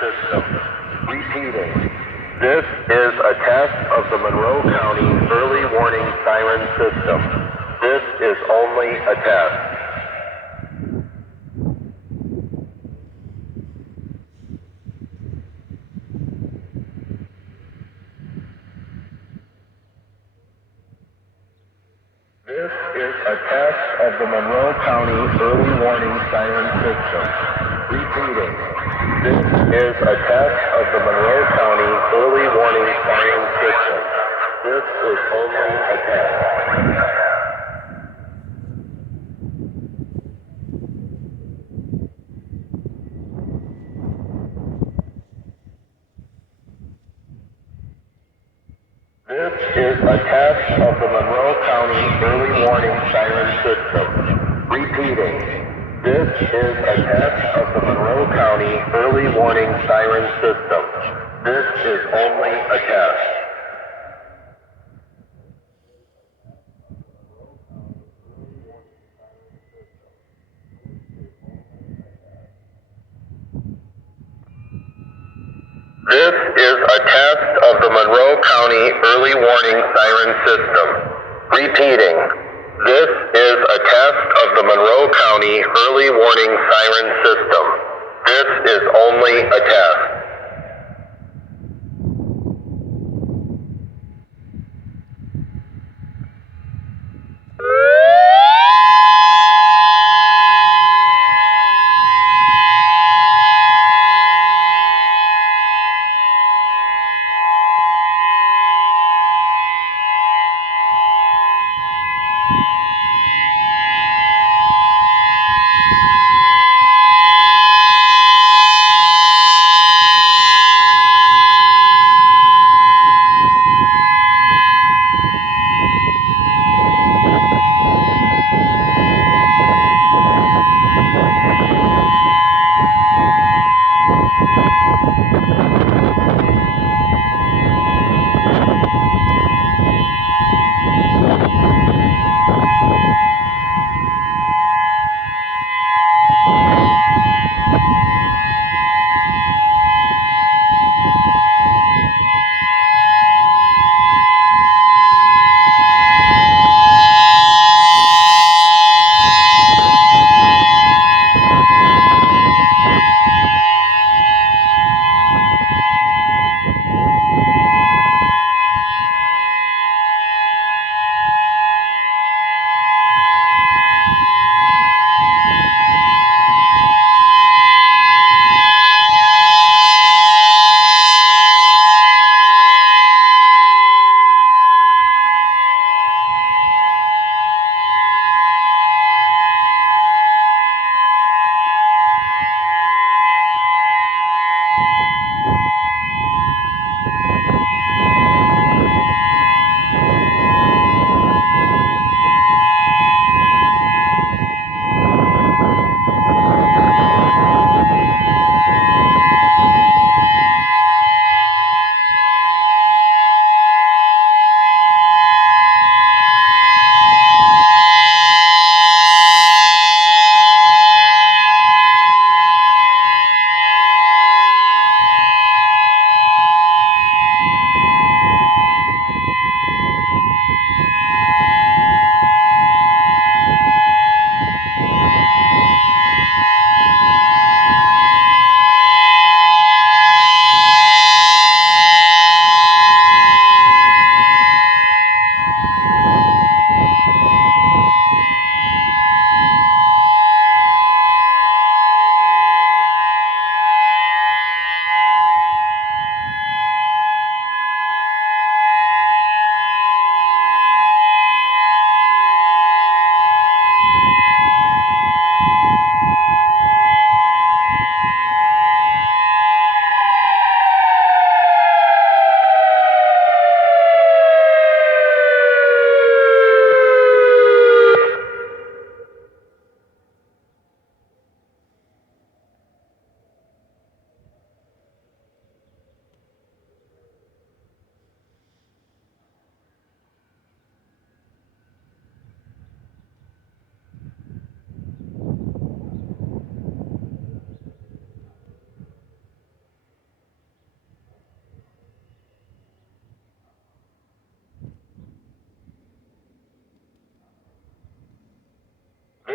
system. Repeating. This is a test of the Monroe County early warning siren system. This is only a test. This is a test of the Monroe County early warning siren system. Repeating. This is a test of the Monroe County early warning siren system. This is only a test. This is a test of the Monroe County early warning siren system. Repeating. This is a test of the Monroe County early warning siren system. This is only a test. This is a test of the Monroe County early warning siren system. Repeating. This is a test of the Monroe County early warning siren system. This is only a test.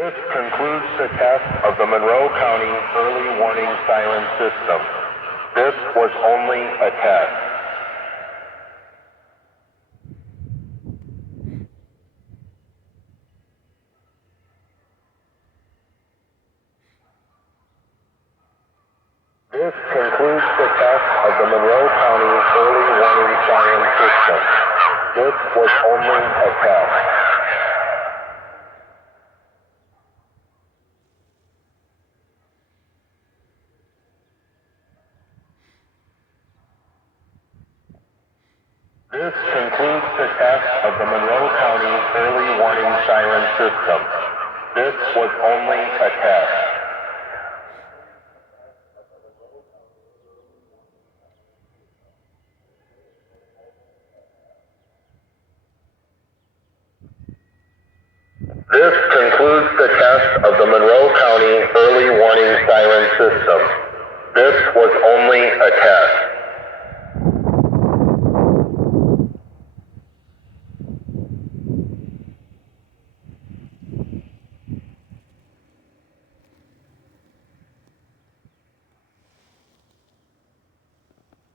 This concludes the test of the Monroe County Early Warning Siren System. This was only a test. This concludes the test of the Monroe County Early Warning Siren System. This was only a test. This concludes the test of the Monroe County Early Warning Siren System. This was only a test. This concludes the test of the Monroe County Early Warning Siren System. This was only a test.